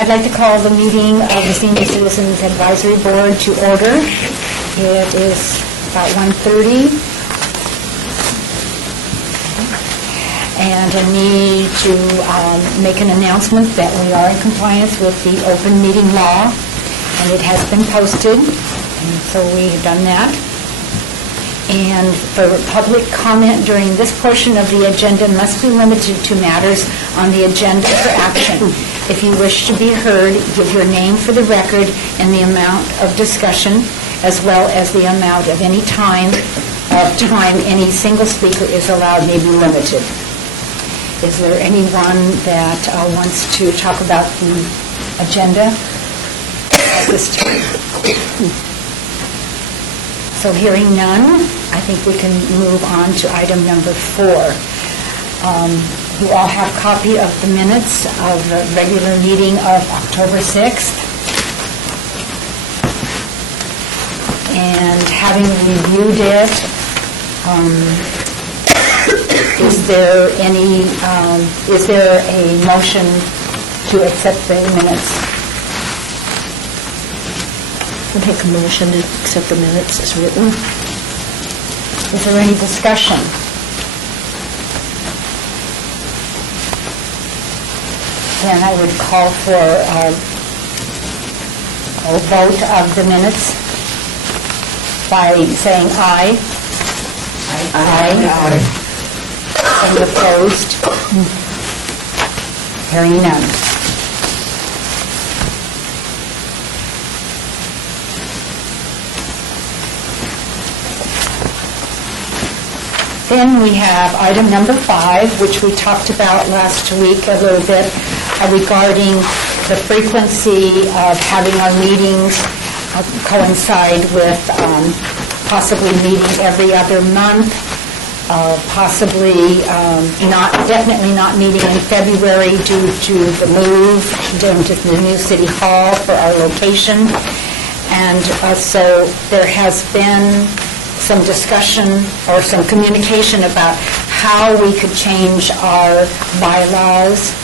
I'd like to call the meeting of the Senior Citizens Advisory Board to order. It is about 1:30. And I need to make an announcement that we are in compliance with the open meeting law, and it has been posted, and so we have done that. And for public comment during this portion of the agenda must be limited to matters on the agenda for action. If you wish to be heard, give your name for the record and the amount of discussion, as well as the amount of any time any single speaker is allowed may be limited. Is there anyone that wants to talk about the agenda at this time? So hearing none, I think we can move on to item number 4. You all have a copy of the minutes of the regular meeting of October 6th. And having reviewed it, is there a motion to accept the minutes? I'll make a motion to accept the minutes as written. Is there any discussion? Then I would call for a vote of the minutes by saying aye. Aye. Any opposed? Hearing none. Then we have item number 5, which we talked about last week a little bit, regarding the frequency of having our meetings coincide with possibly meeting every other month, definitely not meeting in February due to the move to the new City Hall for our location. And so there has been some discussion or some communication about how we could change our bylaws,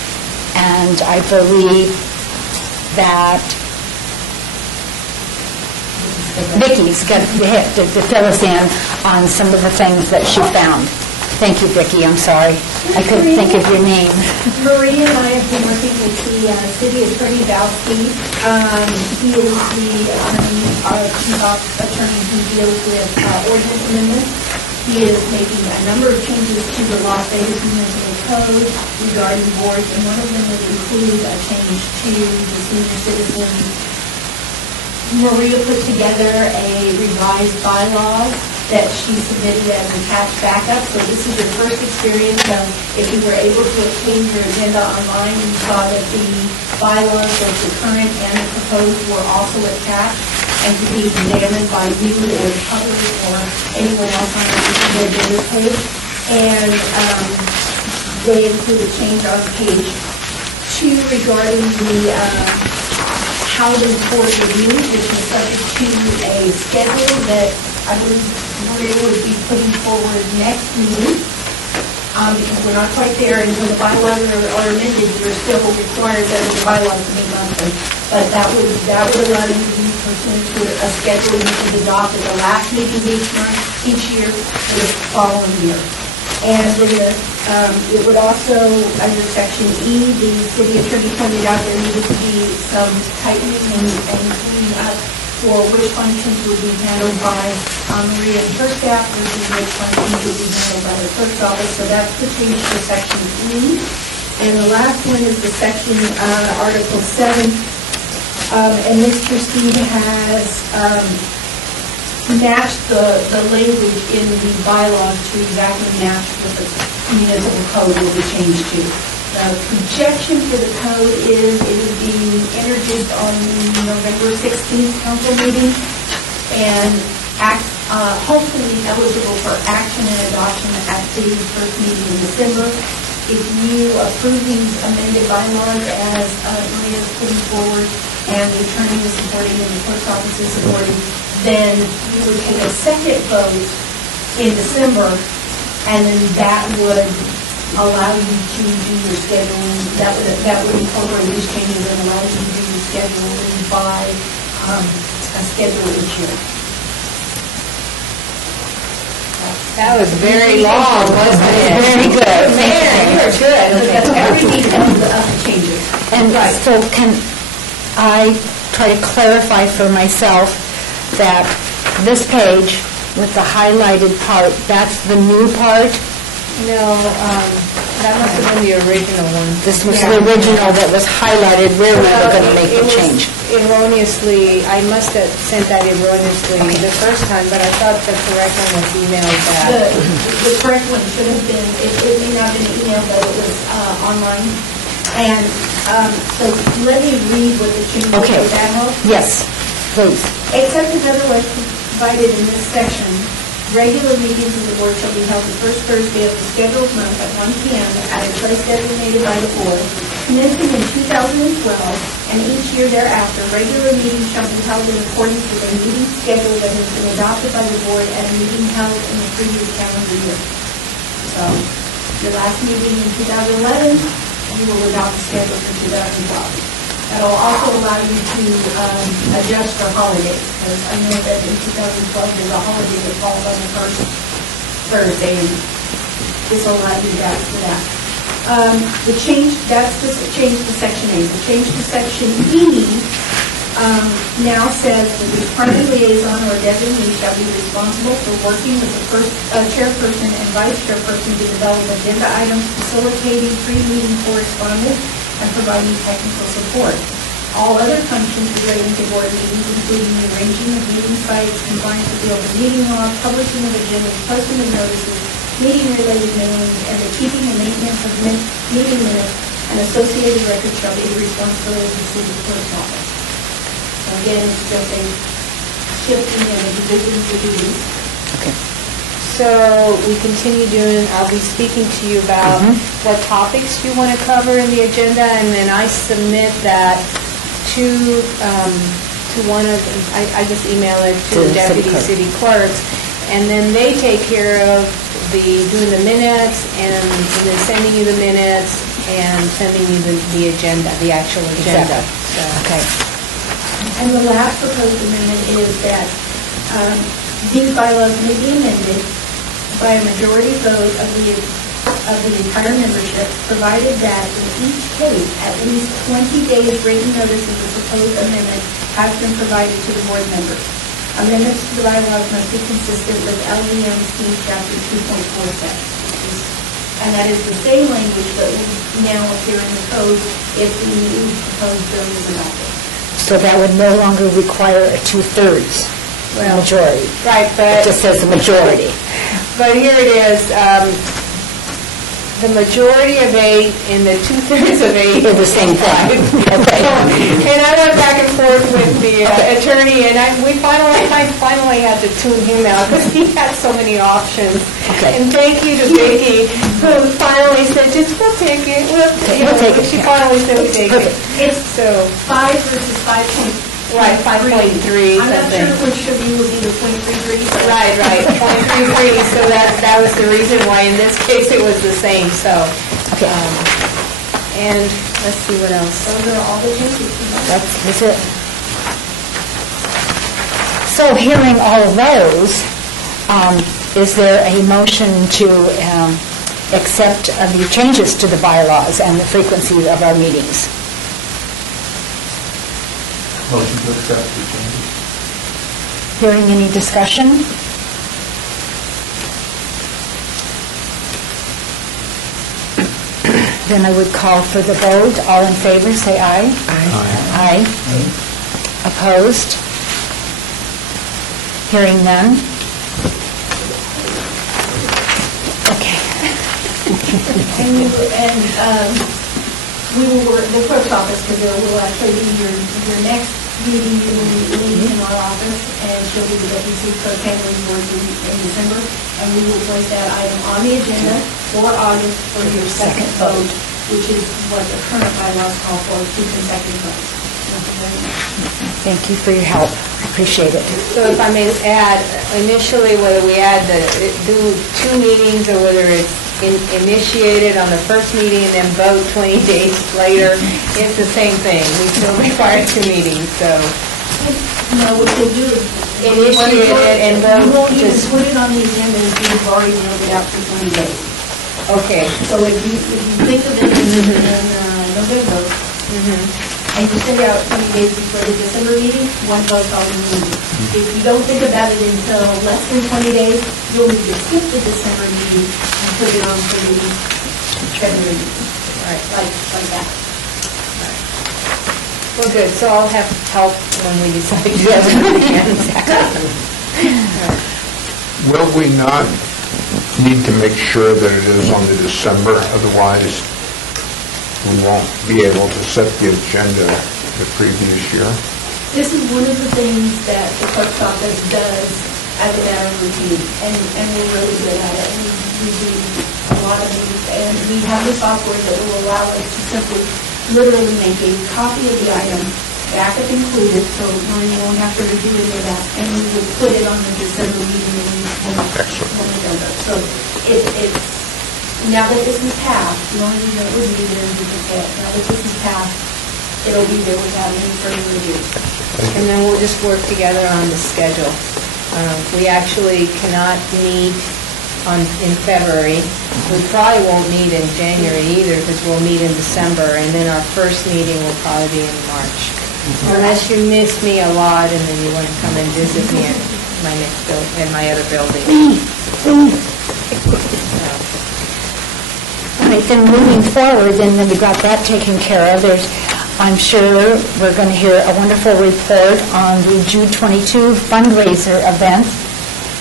and I believe that Vicki's going to fill us in on some of the things that she found. Thank you, Vicki. I'm sorry. I couldn't think of your name. Maria and I have been working with the City Attorney Balsky. He is the our chief attorney who deals with ordinance amendments. He is making a number of changes to the Las Vegas Municipal Code regarding boards, and one of them would include a change to the senior citizens. Maria put together a revised bylaw that she submitted as attached backup. So this is your first experience of, if you were able to obtain your agenda online, you saw that the bylaws, both the current and the proposed, were also attached and could be examined by you or the public or anyone else on the agenda page. And they include a change on page 2 regarding the how the board would meet, which is subject to a schedule that I believe Maria would be putting forward next meeting, because we're not quite there, and when the bylaws are amended, you're still required that the bylaws be monthly. But that would allow you to be pursuant to a schedule you can adopt at the last meeting each year for the following year. And it would also, under Section E, the city attorney pointed out there needed to be some tightening and cleaning up for which functions would be handled by Maria and her staff versus which functions would be handled by the clerk's office. So that's the change for Section E. And the last one is the section, Article 7. And Mr. Steve has matched the language in the bylaws to exactly match what the municipal code will be changed to. The projection for the code is it would be introduced on the November 16th council meeting and hopefully eligible for action and adoption at the first meeting in December. If you approve these amended bylaws as Maria is putting forward and the attorney is supporting and the clerk's office is supporting, then you would take a second vote in December, and then that would allow you to do your scheduling, that would incorporate these changes and allow you to do your scheduling by a schedule each year. That was very long, wasn't it? Very good. Man, you were good. But that's every detail of the changes. And so can I try to clarify for myself that this page with the highlighted part, that's the new part? No, that must have been the original one. This was the original that was highlighted where we were going to make the change. Erroneously, I must have sent that erroneously the first time, but I thought the correct one was emailed back. The correct one should have been, it may not have been emailed, but it was online. And so let me read what the changes were. Okay. Would that help? Yes, please. Except as otherwise provided in this section, regular meetings of the board shall be held the first Thursday of the scheduled month at 1 p.m. at a place designated by the board, commencing in 2012, and each year thereafter, regular meetings shall be held in accordance with a meeting schedule that has been adopted by the board at a meeting held in the previous calendar year. So, your last meeting in 2011, you will adopt the schedule for 2012. That'll also allow you to adjust for holidays, because I know that in 2012, there's a holiday that falls on the first Thursday, and this will allow you to adapt for that. The change, that's just a change to Section A. The change to Section B now says that the department liaison or designee shall be responsible for working with the first chairperson and vice chairperson to develop agenda items, facilitating pre-meeting correspondence, and providing technical support. All other functions relating to board meetings, including the arranging of meeting sites, compliance with the open meeting law, publishing of agendas, posting of notices, meeting-related mailings, and the keeping and maintenance of meeting minutes and associated records shall be the responsibility of the city clerk's office. So again, it's just a shifting in the division of the duties. Okay. So we continue doing, I'll be speaking to you about what topics you want to cover in the agenda, and then I submit that to one of, I just email it to To the the city deputy clerk. city clerks, and then they take care of doing the minutes, and then sending you the minutes, and sending you the agenda, the actual agenda. Exactly. So, Okay. And the last proposed amendment is that these bylaws may be amended by a majority vote of the entire membership, provided that in each case, at least 20 days written notice of the proposed amendment has been provided to the board members. Amendments to the bylaws must be consistent with LVMC Chapter 2.46. And that is the same language that will now appear in the code if the new proposed bill is adopted. So that would no longer require a two-thirds majority. right, It but just says the majority. here it is, the majority of 8 and the 2/3 of 8. They're the same thing. Okay. And I went back and forth with the attorney, and I finally had to tune him out, because he had so many options. Okay. And thank you to Vicki, who finally said, just, we'll take it. We'll take it, She yeah. finally said we take it. It's So, 5 versus 5.3. right, 5.3 I'm not something. sure which of you was either 0.33. but- Right, 0.33, so that was the reason why in this case it was the same, so. Okay. And let's see what else. Those are all the changes. That's it. So hearing all of those, is there a motion to accept the changes to the bylaws and the frequency of our meetings? Motion to accept the changes. Hearing any discussion? Then I would call for the vote. All in favor, say aye. Aye. Opposed? Hearing none? Okay. And we will work, the clerk's office, because it will actually be your next meeting, you will be leaving in our office, and she'll be the deputy clerk handling boards in December, and we will place that item on the agenda for August for your second vote, which is what the current bylaws call for, 2 consecutive votes. Nothing very much. Thank you for your help. I appreciate it. So if I may add, initially, whether we do 2 meetings or whether it's initiate it on the first meeting and then vote 20 days later, it's the same thing. We still require 2 meetings, so No, what you'll do is. initiate it and You vote won't even just, put it on the agenda if you've already mailed it out for 20 days. okay. So if you think of it in November, and you send it out 20 days before the December meeting, one vote's all you need. If you don't think about it until less than 20 days, you'll need to skip the December meeting and put it on for the February meeting. Right. Like that. Well, good, so I'll have help when we decide to do everything. Will we not need to make sure that it is on the December, otherwise we won't be able to set the agenda the previous year? This is one of the things that the clerk's office does as a matter of review, and we're really good at it. We do a lot of these, and we have the software that will allow us to simply, literally make a copy of the item, backup included, so Maureen won't have to redo any of that, and we will put it on the December meeting when we go there. So it's, now that this is passed, the only reason it would be there is because now that this is passed, it'll be there without any further review. And then we'll just work together on the schedule. We actually cannot meet in February. We probably won't meet in January either, because we'll meet in December, and then our first meeting will probably be in March. Unless you miss me a lot, and then you want to come and visit me at my next in my other building. All right, then moving forward, then we got that taken care of. I'm sure we're going to hear a wonderful report on the Jude 22 fundraiser event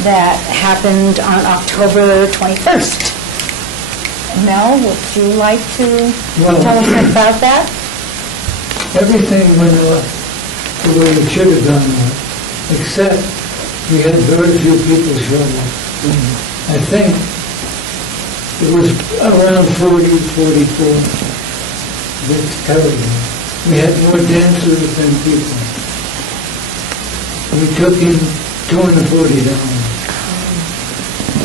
that happened on October 21st. Mel, would you like to tell us about that? Everything went off the way it should have gone off, except we had very few people show up. I think it was around 40, 44. That's terrible. We had more dancers than people. We took in $240,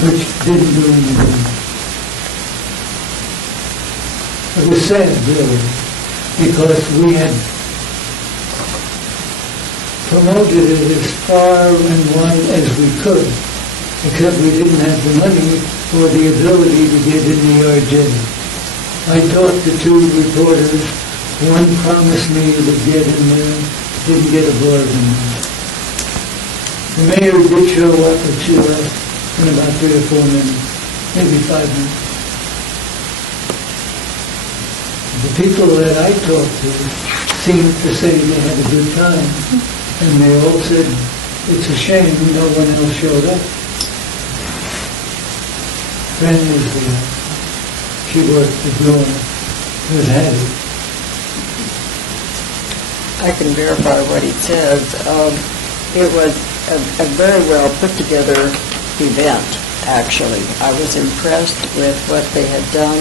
which didn't do anything. It was sad, really, because we had promoted it as far and wide as we could, except we didn't have the money or the ability to get in the RJ. I talked to 2 reporters. One promised me he would get in there, didn't get a bargain. The mayor did show up, but she left in about 3 or 4 minutes, maybe 5 minutes. The people that I talked to seemed to say they had a good time, and they all said, it's a shame no one else showed up. Fran was there. She worked the door with Hattie. I can verify what he says. It was a very well put together event, actually. I was impressed with what they had done.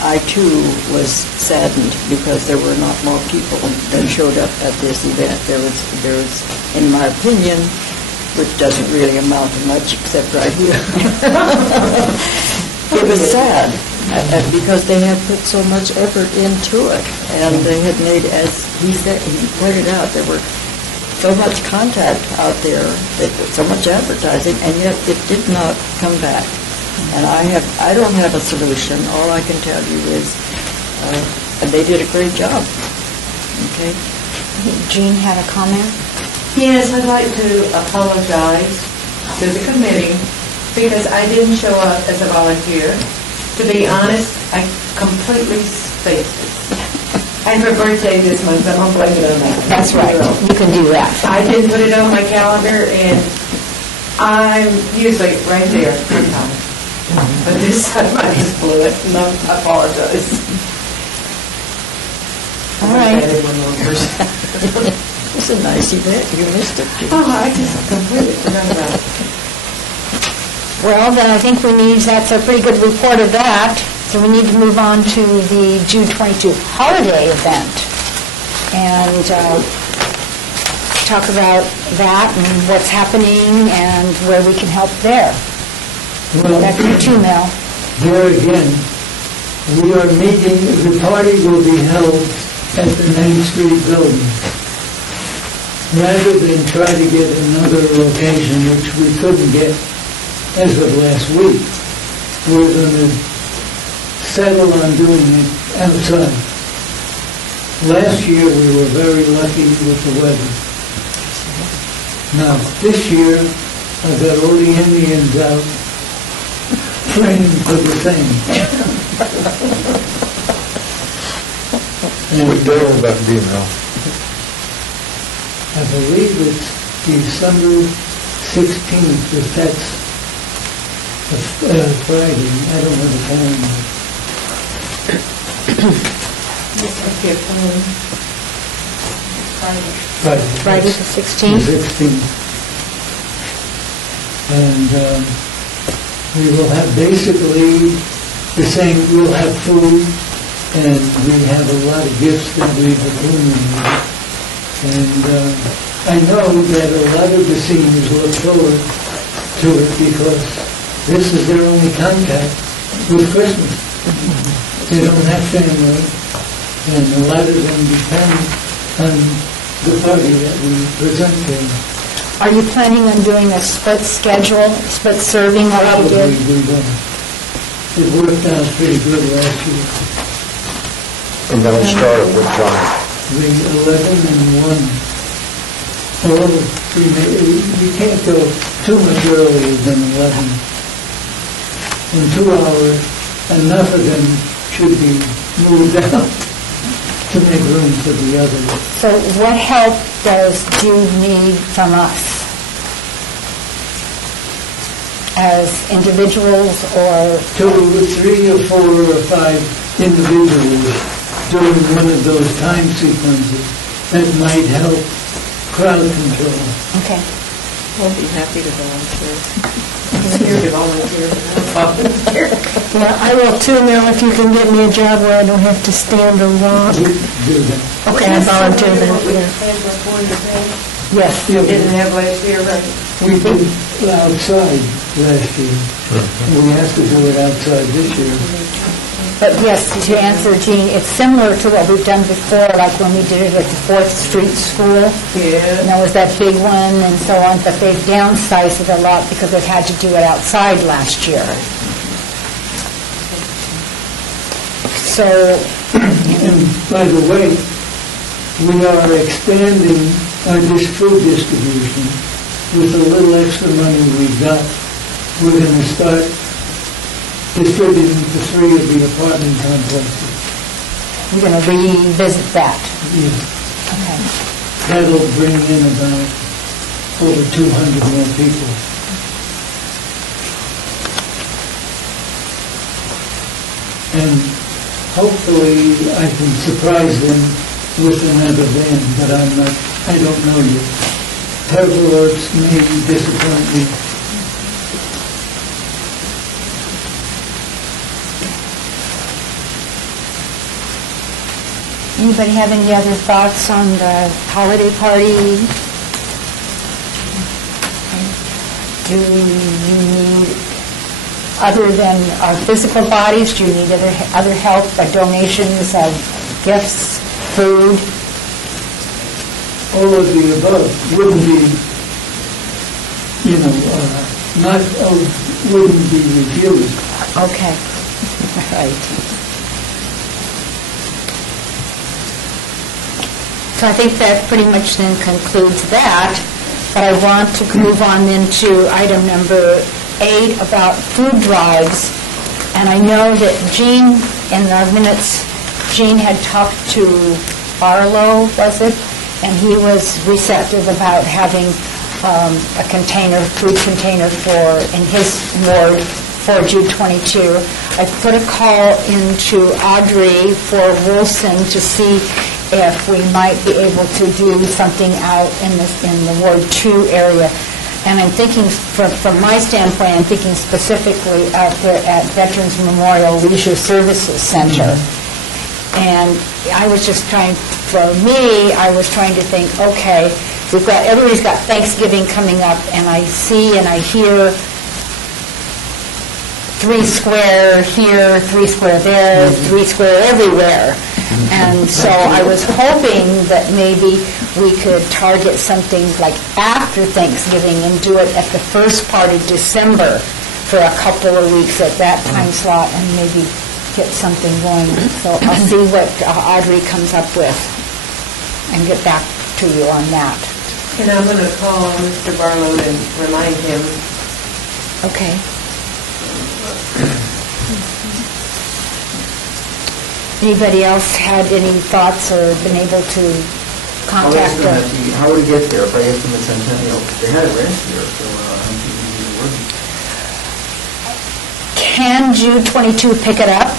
I too was saddened because there were not more people that showed up at this event. There was, in my opinion, which doesn't really amount to much except right here. It was sad because they had put so much effort into it, and they had made, as he said, he pointed out, there were so much contact out there, so much advertising, and yet it did not come back. And I don't have a solution. All I can tell you is, and they did a great job. Okay. Jean had a comment? Yes, I'd like to apologize to the committee because I didn't show up as a volunteer. To be honest, I completely spaced it. I have a birthday this month, I'm going to blame it on that. That's right, you can do that. I didn't put it on my calendar, and I'm usually right there on time. But this time I just blew it, and I apologize. All right. It's a nice event. You missed it. Oh, I just completely forgot about it. Well, then I think that's a pretty good report of that. So we need to move on to the June 22 holiday event and talk about that and what's happening and where we can help there. Well, Back to you too, Mel. There again, we are meeting, the party will be held at the Main Street building. Rather than try to get another location, which we couldn't get as of last week, we're going to settle on doing it outside. Last year, we were very lucky with the weather. Now, this year, I've got all the Indians out training for the same. What day will that be now? I believe it's December 16th, if that's a Friday. I don't know the calendar. Friday the 16th? The 16th. And we will have basically the same, we'll have food, and we have a lot of gifts that we've accumulated. And I know that a lot of the seniors look forward to it because this is their only contact with Christmas. They don't have family, and a lot of them depend on the party that we present to them. Are you planning on doing a split schedule, split serving like you Probably did? we will. It worked out pretty good last year. And then we'll start at what time? The 11 and 1. Oh, we can't go too much earlier than 11. In 2 hours, enough of them should be moved out to make room for the others. So what help does Jude need from us? As individuals or, 2 or 3 or 4 or 5 individuals during one of those time sequences that might help crowd control. okay. We'll be happy to volunteer. I'm here to volunteer. Yeah, I will too, Mel, if you can get me a job where I don't have to stand or walk. We do that. Okay, I volunteer then, yeah. Yes. Yeah, Didn't have last year, right? we did outside last year. We have to do it outside this year. But yes, to answer Jean, it's similar to what we've done before, like when we did it at the 4th Street School. Yeah. And that was that big one and so on, but they've downsized it a lot because they've had to do it outside last year. So, By the way, we are expanding our food distribution with a little extra money we've got. We're going to start distributing to 3 of the apartment complexes. we're going to revisit that. Yeah. Okay. That'll bring in about over 200 more people. And hopefully I can surprise them with another band, but I don't know yet. Pergolas may disappoint me. Anybody have any other thoughts on the holiday party? Do you need, other than our physical bodies, do you need other help, like donations of gifts, food? All of the above wouldn't be, wouldn't be refused. Okay, all right. So I think that pretty much then concludes that, but I want to move on then to item number 8 about food drives. And I know that Jean, in our minutes, Jean had talked to Barlow, was it? And he was receptive about having a container, food container in his ward for Jude 22. I put a call into Audrey for Wilson to see if we might be able to do something out in the Ward 2 area. And I'm thinking, from my standpoint, I'm thinking specifically out there at Veterans Memorial Leisure Services Center. And I was just trying, for me, I was trying to think, okay, everybody's got Thanksgiving coming up, and I see and I hear 3 square here, 3 square there, 3 square everywhere. And so I was hoping that maybe we could target something like after Thanksgiving and do it at the first part of December for a couple of weeks at that time slot and maybe get something going. So I'll see what Audrey comes up with and get back to you on that. And I'm going to call Mr. Barlow and remind him. Okay. Anybody else had any thoughts or been able to I'll contact ask them her? at the, how would it get there if I asked them at Centennial? They had it last year, so I'm thinking it would. Can Jude 22 pick it up?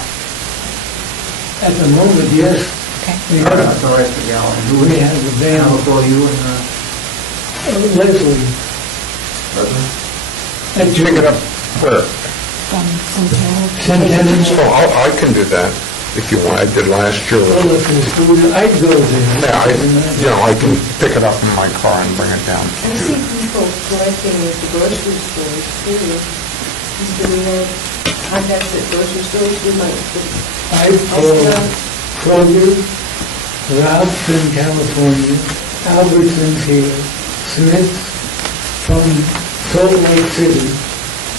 At the moment, yes. Okay. We have, So I asked the gal, and who would we have a van, I'll call you and, Leslie, Leslie? at Pick it up where? From Centennial? Centennial. I can do that if you want. I did last year. Well, if it's food, I'd go there. Yeah, I can pick it up in my car and bring it down to I see you. people collecting at the grocery stores, too. Do we have contacts at grocery stores? We might. I've called Kroger, Ralph's in California, Albertsons here, Smith's from Salt Lake City,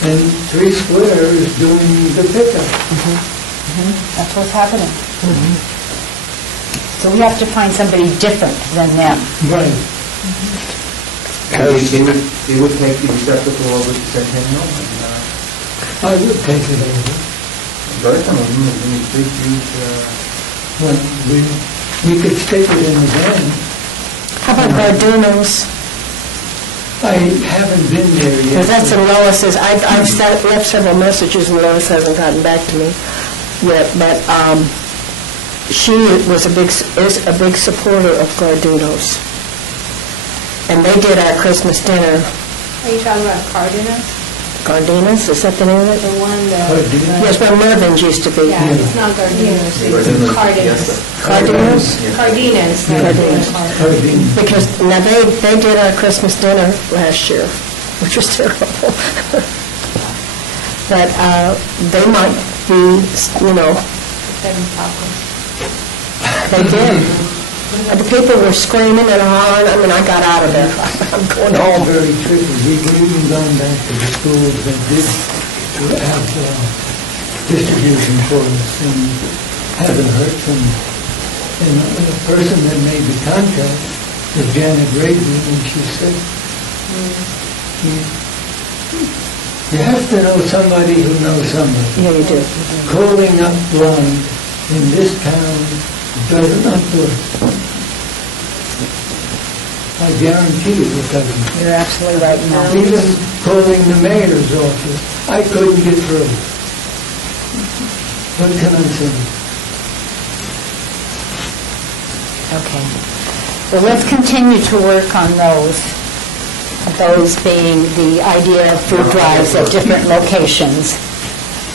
and 3 Square is doing the pickup. That's what's happening. So we have to find somebody different than them. Right. They would take the receptacle over to Centennial, and, I would take it over. very some of them, and these big, huge, Well, we could stick it in the van. How about Garduno's? I haven't been there yet. Because that's in Lois's, I've left several messages and Lois hasn't gotten back to me yet, but she is a big supporter of Garduno's. And they did our Christmas dinner. Are you talking about Cardenas? Garduno's, is that the name of it? The one that... Yes, where Mervin's used to be. Yeah, it's not Gardenas, it's Cardenas. Garduno's? Cardenas. Cardenas. Because, now, they did our Christmas dinner last year, which was terrible. But they might be, they did. The people were screaming and hollering, I mean, I got out of there. I'm going It's home. very tricky. We've even gone back to the schools that did have distribution for us and haven't heard from them. And the person that made the contract was Janet Brady, and she said, you have to know somebody who knows somebody. Yeah, you do. Calling up blind in this town does not work. I guarantee you it doesn't. You're absolutely right, no. Even calling the mayor's office, I couldn't get through. What can I say? Okay. Well, let's continue to work on those being the idea of food drives at different locations,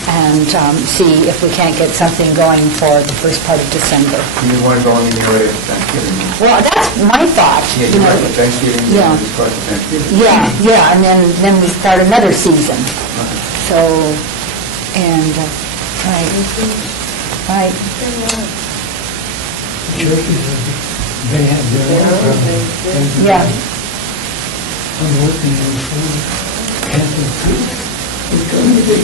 and see if we can't get something going for the first part of December. you want to go in the area of Thanksgiving. Well, that's my thought, Yeah, you you're know. right, but Thanksgiving, Yeah. is part of Thanksgiving. Yeah, and then we start another season. So, and, right. Churches, they have their own problems. Yeah. I'm working on food, Catholic food. It's going to be,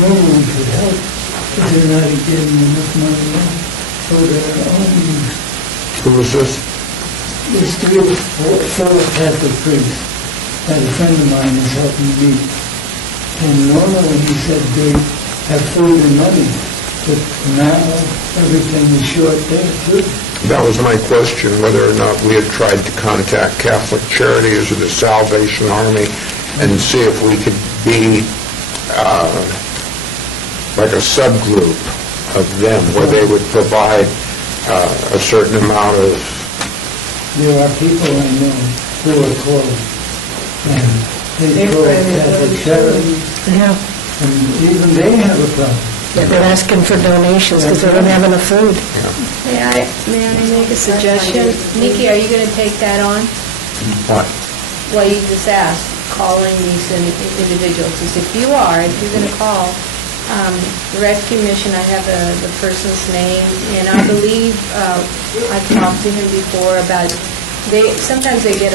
no one could help if they're not getting enough money for their own. Who was this? There's 3 or 4 Catholic priests that a friend of mine is helping me. And normally he said they have food and money, but now everything is short there too. That was my question, whether or not we had tried to contact Catholic Charities or the Salvation Army and see if we could be like a subgroup of them, where they would provide a certain amount of... There are people I know who are close, and they call Catholic Charities, Yeah, and even they have a problem. they're asking for donations because they don't have enough food. May I make a suggestion? Nikki, are you going to take that on, What? what you just asked? calling these individuals. Is if you're going to call the Rescue Mission, I have the person's name, and I believe I've talked to him before about, sometimes they get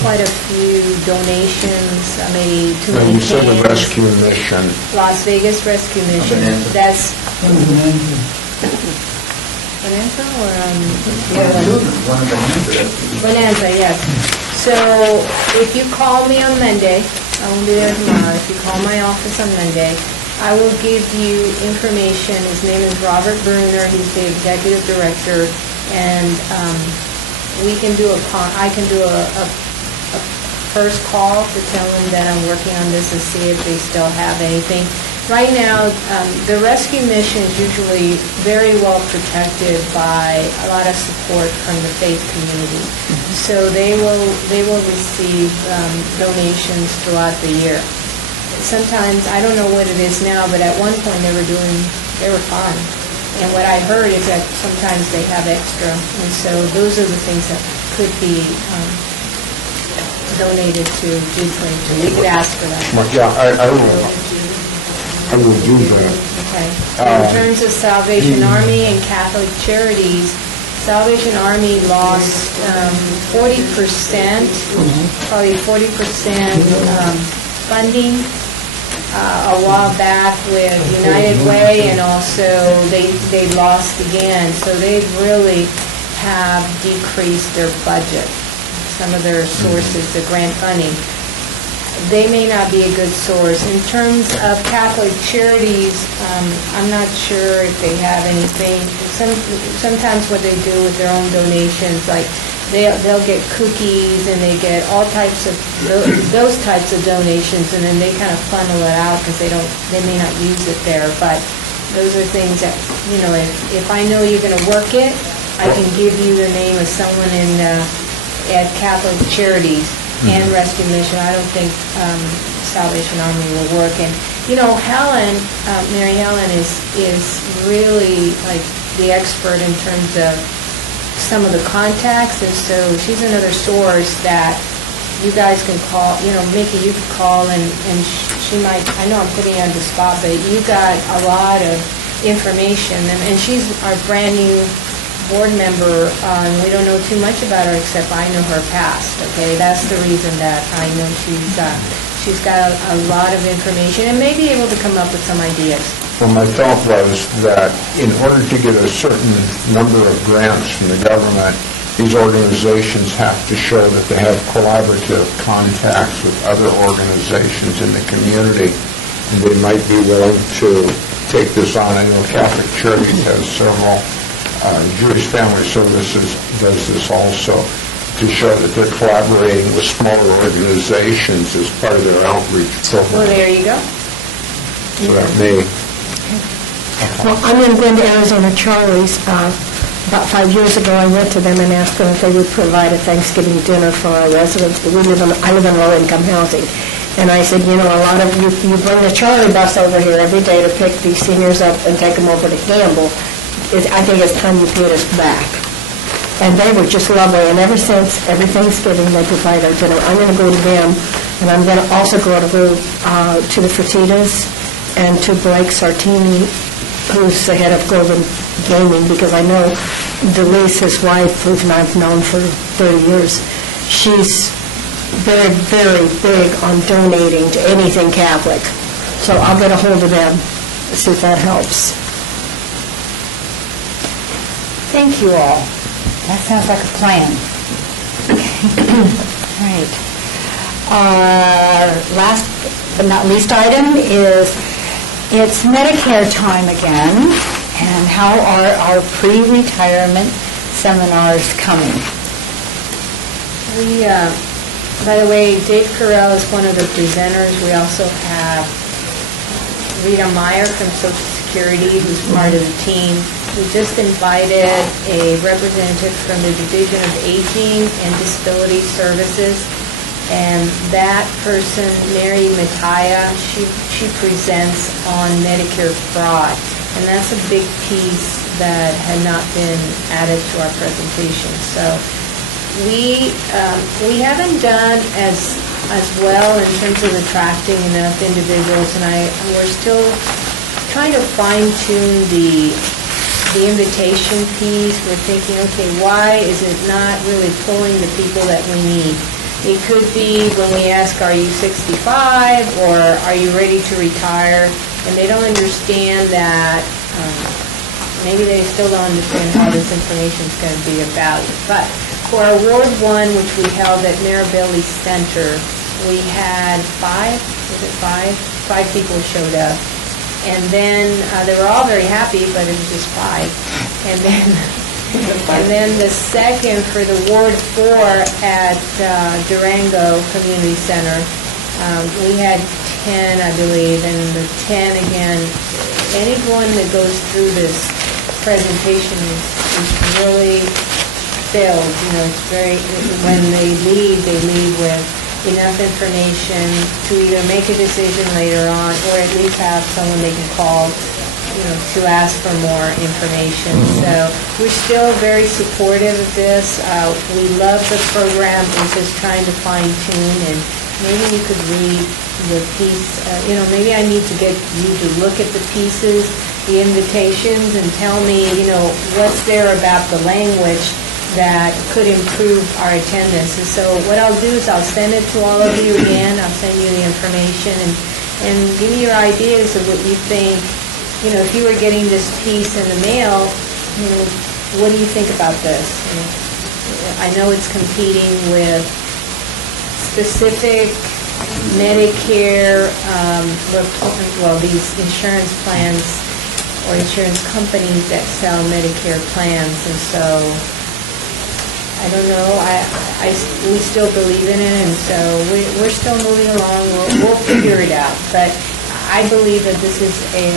quite a few donations, maybe too many You said the cans. rescue mission. Las Vegas Rescue Mission, Bonanza. that's Bonanza or, One of the answers. Bonanza, yes. So if you call me on Monday, I won't be there tomorrow, if you call my office on Monday, I will give you information. His name is Robert Bruner, he's the executive director, and I can do a first call to tell them that I'm working on this and see if they still have anything. Right now, the rescue mission is usually very well protected by a lot of support from the faith community. So they will receive donations throughout the year. Sometimes, I don't know what it is now, but at one point they were fine. And what I heard is that sometimes they have extra, and so those are the things that could be donated to Jude 22. We could ask for that. Well, yeah, I will do that. Okay. In terms of Salvation Army and Catholic Charities, Salvation Army lost 40%, probably 40% funding a while back with United Way, and also they lost again. So they really have decreased their budget, some of their sources, the grant funding. They may not be a good source. In terms of Catholic Charities, I'm not sure if they have anything. Sometimes what they do with their own donations, like they'll get cookies and they get all types of those types of donations, and then they kind of funnel it out because they may not use it there. But those are things that, if I know you're going to work it, I can give you the name of someone at Catholic Charities and Rescue Mission. I don't think Salvation Army will work. And Helen, Mary Helen is really like the expert in terms of some of the contacts, and so she's another source that you guys can call. Mickey, you could call, and she might. I know I'm putting you on the spot, but you got a lot of information, and she's our brand new board member, and we don't know too much about her except I know her past, okay? That's the reason that I know she's got a lot of information and may be able to come up with some ideas. Well, my thought was that in order to get a certain number of grants from the government, these organizations have to show that they have collaborative contacts with other organizations in the community, and they might be willing to take this on. I know Catholic Charities has several. Jewish Family Services does this also, to show that they're collaborating with smaller organizations as part of their outreach Well, program. there you go. So that may... Well, I'm in Glenda, Arizona, Charlie's. About 5 years ago, I went to them and asked them if they would provide a Thanksgiving dinner for our residents. I live in low-income housing. And I said, a lot of you bring the Charlie bus over here every day to pick these seniors up and take them over to Campbell. I think it's time you paid us back. And they were just lovely, and ever since, every Thanksgiving, they provide our dinner. I'm going to go to them, and I'm going to also go to the Fertitas and to Blake Sartini, who's the head of Golden Gaming, because I know Delise, his wife, who I've known for 30 years, she's very, very big on donating to anything Catholic. So I'll get a hold of them, see if that helps. Thank you all. That sounds like a plan. All right. Our last but not least item is, it's Medicare time again, and how are our pre-retirement seminars coming? By the way, Dave Carell is one of the presenters. We also have Rita Meyer from Social Security, who's part of the team. We just invited a representative from the Division of Aging and Disability Services, and that person, Mary Mataya, she presents on Medicare fraud, and that's a big piece that had not been added to our presentation. So we haven't done as as well in terms of attracting enough individuals, and we're still trying to fine tune the invitation piece. We're thinking, okay, why is it not really pulling the people that we need? It could be when we ask, are you 65 or are you ready to retire? And they don't understand that, maybe they still don't understand how this information is going to be of value. But for Award 1, which we held at Marabelli Center, we had five people showed up. And then they were all very happy, but it was just 5. And then the second for the Ward 4 at Durango Community Center, we had 10, I believe, and the 10 again. Anyone that goes through this presentation is really filled. You know, it's very, when they leave with enough information to either make a decision later on or at least have someone they can call, you know, to ask for more information. So we're still very supportive of this. We love the program. We're just trying to fine tune, and maybe you could read the piece. You know, maybe I need to get you to look at the pieces, the invitations, and tell me, you know, what's there about the language that could improve our attendance. And so what I'll do is I'll send it to all of you again. I'll send you the information and give me your ideas of what you think. You know, if you were getting this piece in the mail, you know, what do you think about this? You know, I know it's competing with specific Medicare, these insurance plans or insurance companies that sell Medicare plans, and so I don't know. We still believe in it, and so we're still moving along. We'll figure it out. But I believe that this is an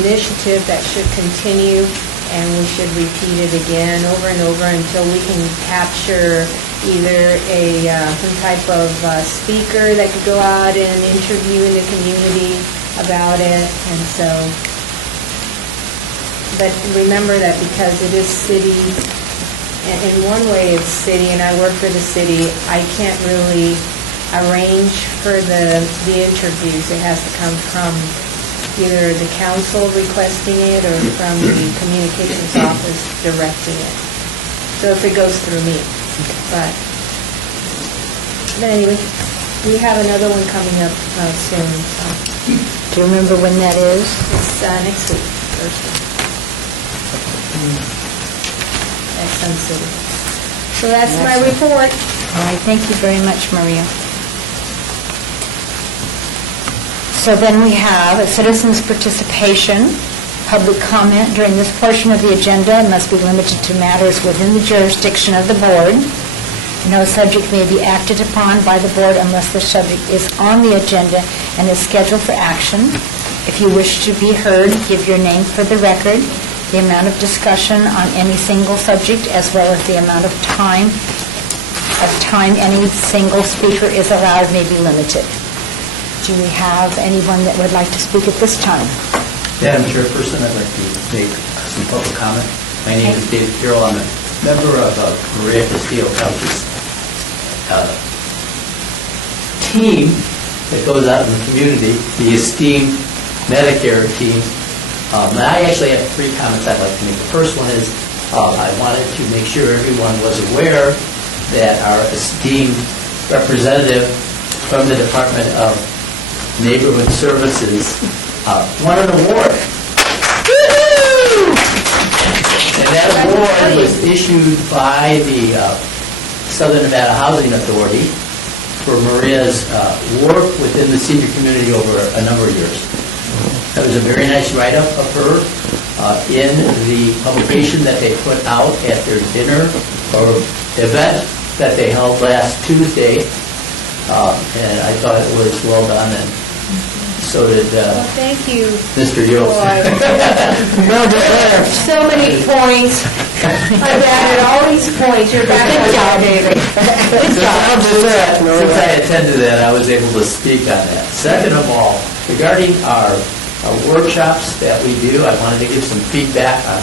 initiative that should continue, and we should repeat it again over and over until we can capture either some type of speaker that could go out and interview in the community about it. And so, but remember that because it is city. In one way, it's city, and I work for the city. I can't really arrange for the interviews. It has to come from either the council requesting it or from the communications office directing it. So if it goes through me. But anyway, we have another one coming up soon. So. Do you remember when that is? It's next week, Thursday. At Sun City. So that's my report. All right, thank you very much, Maria. So then we have a citizens' participation. Public comment during this portion of the agenda must be limited to matters within the jurisdiction of the board. No subject may be acted upon by the board unless the subject is on the agenda and is scheduled for action. If you wish to be heard, give your name for the record. The amount of discussion on any single subject, as well as the amount of time any single speaker is allowed, may be limited. Do we have anyone that would like to speak at this time? Madam Chairperson, I'd like to make some public comment. My name is David Carroll. I'm a member of Maria Castillo Couch's team that goes out in the community, the esteemed Medicare team. And I actually have 3 comments I'd like to make. The first one is I wanted to make sure everyone was aware that our esteemed representative from the Department of Neighborhood Services won an award. And that award was issued by the Southern Nevada Housing Authority for Maria's work within the senior community over a number of years. That was a very nice write-up of her in the publication that they put out at their dinner or event that they held last Tuesday. And I thought it was well done, and so did Well, thank you. Mr. Yost. Well deserved. So many points. I've added all these points. You're back on job, David. Well deserved, Since Maria. I attended that, I was able to speak on that. Second of all, regarding our workshops that we do, I wanted to give some feedback on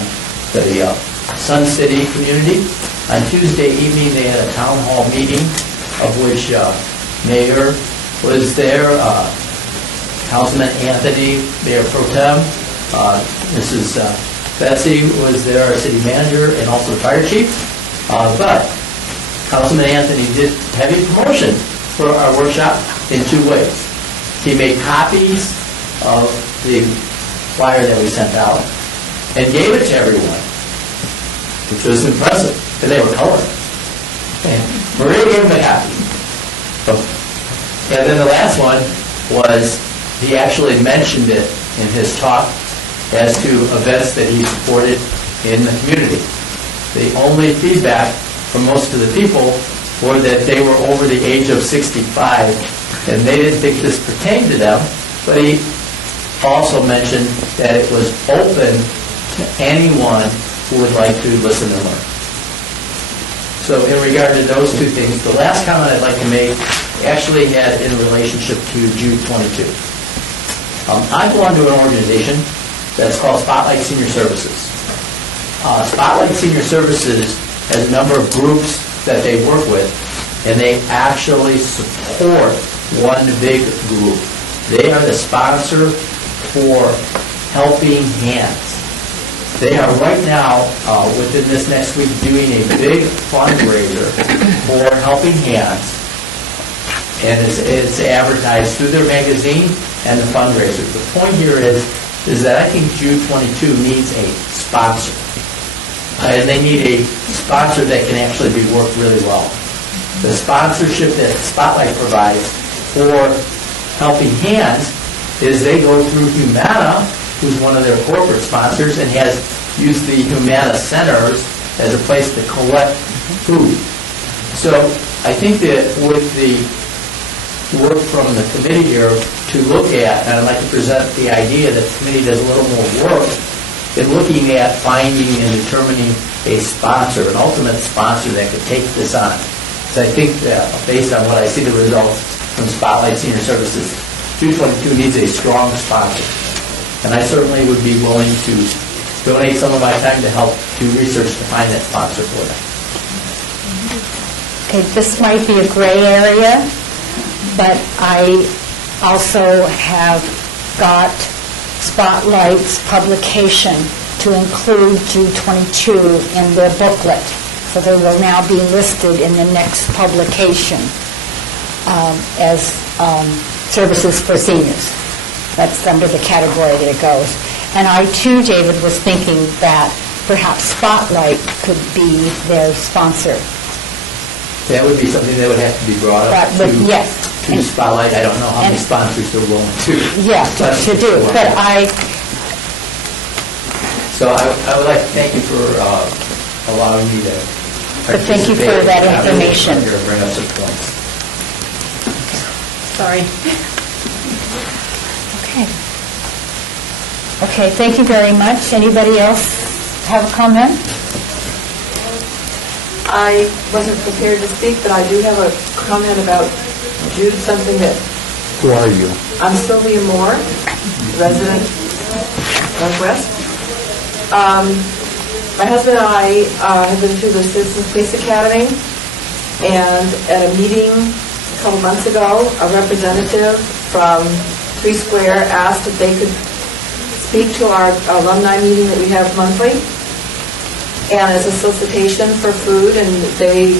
the Sun City community. On Tuesday evening, they had a town hall meeting of which Mayor was there, Councilman Anthony, Mayor Pro Tem, Mrs. Betsy was there, our city manager, and also the fire chief. But Councilman Anthony did heavy promotion for our workshop in two ways. He made copies of the flyer that we sent out and gave it to everyone, which was impressive, because they were colored. And Maria gave him a copy. And then the last one was, he actually mentioned it in his talk as to events that he supported in the community. The only feedback from most of the people were that they were over the age of 65, and they didn't think this pertained to them, but he also mentioned that it was open to anyone who would like to listen and learn. So in regard to those two things, the last comment I'd like to make actually had in relationship to Jude 22. I belong to an organization that's called Spotlight Senior Services. Spotlight Senior Services has a number of groups that they work with, and they actually support one big group. They are the sponsor for Helping Hands. They are right now, within this next week, doing a big fundraiser for Helping Hands, and it's advertised through their magazine and the fundraiser. The point here is that I think Jude 22 needs a sponsor. And they need a sponsor that can actually be worked really well. The sponsorship that Spotlight provides for Helping Hands is they go through Humana, who's one of their corporate sponsors, and has used the Humana Centers as a place to collect food. So I think that with the work from the committee here to look at, and I'd like to present the idea that the committee does a little more work in looking at finding and determining a sponsor, an ultimate sponsor that could take this on. So I think that based on what I see the results from Spotlight Senior Services, 222 needs a strong sponsor. And I certainly would be willing to donate some of my time to help do research to find that sponsor for them. Okay, this might be a gray area, but I also have got Spotlight's publication to include Jude 22 in their booklet. So they will now be listed in the next publication as services for seniors. That's under the category that it goes. And I too, David, was thinking that perhaps Spotlight could be their sponsor. That would be something that would have to be brought up Yes. to Spotlight. I don't know how many sponsors they're willing to. Yeah, to do. But So I would like to thank you for allowing me to But thank you for that information. Here, bring up some points. Sorry. Okay. Okay, thank you very much. Anybody else have a comment? I wasn't prepared to speak, but I do have a comment about Jude, something that... Who are you? I'm Sylvia Moore, resident Northwest. My husband and I have been through the Citizens Police Academy, and at a meeting a couple months ago, a representative from Three Square asked if they could speak to our alumni meeting that we have monthly, and as a solicitation for food, and they,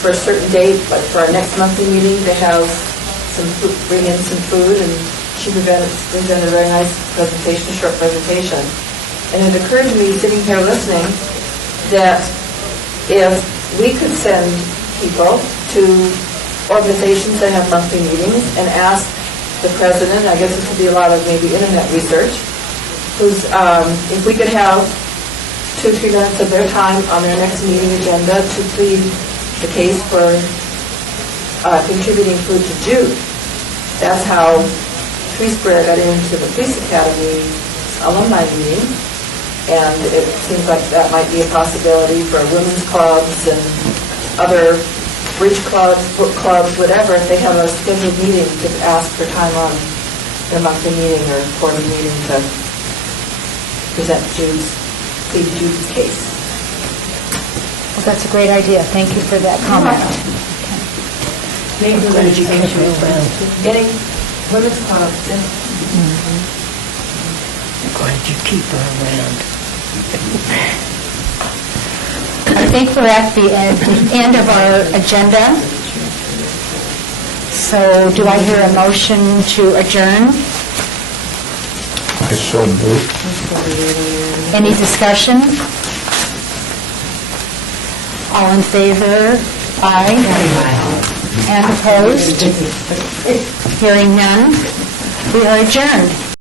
for a certain date, like for our next monthly meeting, they have some food, bring in some food, and she presented a very nice presentation, short presentation. And it occurred to me, sitting here listening, that if we could send people to organizations that have monthly meetings and ask the president, I guess this would be a lot of maybe internet research, if we could have 2 or 3 minutes of their time on their next meeting agenda to plead the case for contributing food to Jude. That's how Three Square got into the police academy alumni meeting, and it seems like that might be a possibility for women's clubs and other bridge clubs, book clubs, whatever. If they have a scheduled meeting, to ask for time on their monthly meeting or quarterly meeting to present Jude's case. Well, that's a great idea. Thank you for that comment. neighborhood education. Any women's clubs, and Glad you keep her around. I think we're at the end of our agenda. So do I hear a motion to adjourn? I so moved. Any discussion? All in favor? Aye. And opposed? Hearing none, we are adjourned.